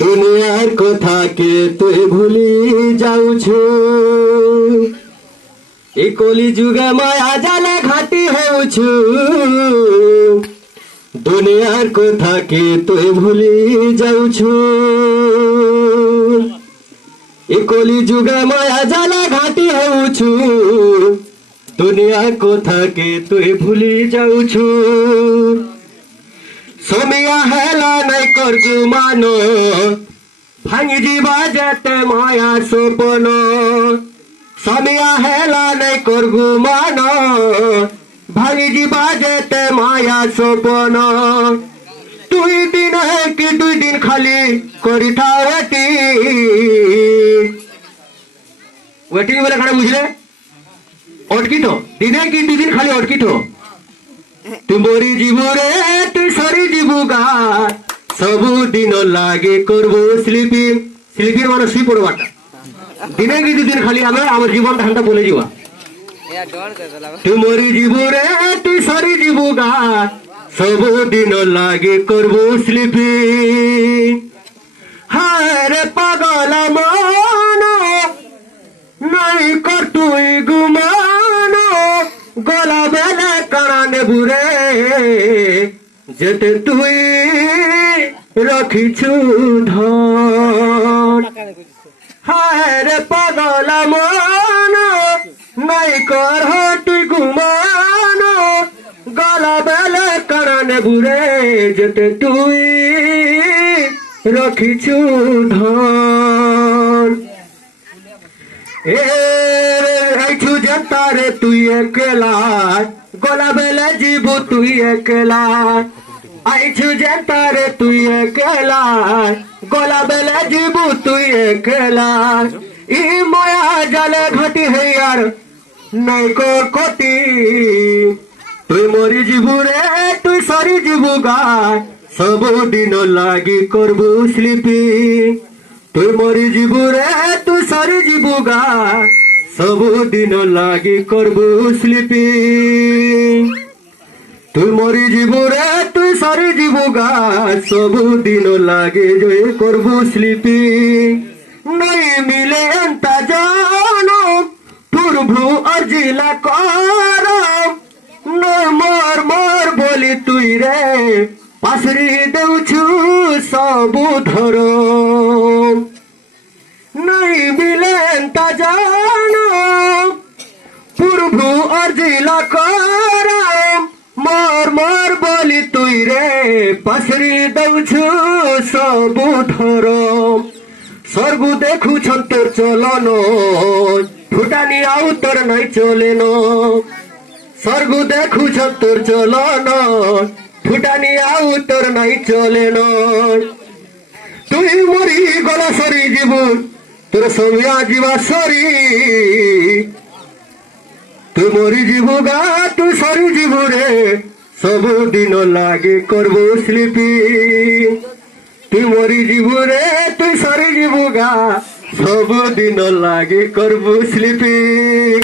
দুনিয়ার কথাকে তুই ভুলি যাউছু এই কলি যুগে মায়া জালে ঘাটি হেউছু দুনিয়ার কথাকে তুই ভুলি যাউছু এই কলি যুগে মায়া জালে ঘাটি হেউছু দুনিয়ার কথাকে তুই ভুলি যাউছু সমিয়া হেলা নাই করগু মানো ভাঙি যা যেতে মায়া সপন সমিয়া হেলা নাই করগু মানো ভাঙি যা যেতে মায়া সপন তুই দিন কি 2 দিন খালি করি ওয়েটিং বলে কারণ বুঝলে অটকিত দিনে কি 2 দিন খালি অটকিত তুই মরি যাবু রে তুই সরি যাবু গা সবু দিন লাগে করবো স্লিপিং স্লিপিং মানে শুই পড়বাটা দিনে কি 2 দিন খালি আমি আমার জীবন ধানটা বলে যাওয়া তুই মরি যাবু রে তুই সরি যাবু গা সবু দিন লাগে করবো স্লিপিং হায় রে পাগল মন নাই কর তুই গুমানো গলা বেলা কানে বুড়ে যেতে তুই রাখিছু ধন হায় রে পাগল মন নাই কর তুই ঘুমানো গলা বেলা কানে বুড়ে যেতে তুই রাখিছু ধন এইছু জেতারে তুই একলা গলা বেলা জীব তুই একলা আইছু জেতারে তুই একলা গলা বেলা জীব তুই একলা ই মায়া জালে ঘাটি হইয়ার নাই কতি তুই মরি যাবু রে তুই সরি যাবু গা সবু দিন লাগি করবু স্লিপিং তুই মরি যাবু রে তুই সরি যাবু গা সবু দিন লাগি করবু স্লিপিং তুই মরি যাবু রে তুই সরি যাবু গা সবু দিন লাগে যে করবু স্লিপিং নাই মিলে এন্তা জানো প্রভু অর্জিলা কর মর মর বলি তুই রে পাশরি দেউছু সবু ধর নাই মিলেন তা জানো প্রভু অর্জিলা কর মর মর বলি তুই রে পাশরি দেউছু সবু ধর স্বর্গু দেখুছন তোর চলন ফুটানি আউ তোর নাই চলেন স্বর্গু দেখুছন তোর চলন ফুটানি আউ তোর নাই চলেন তুই মরি গলা সরি যাবু তোর সমিয়া যা সরি তুই মরি যাবু গা তুই সরি যাবু রে সবু দিন লাগে করবো স্লিপিং তুই মরি যাবু রে তুই সরি যাবু গা সবু দিন লাগে করবো স্লিপিং।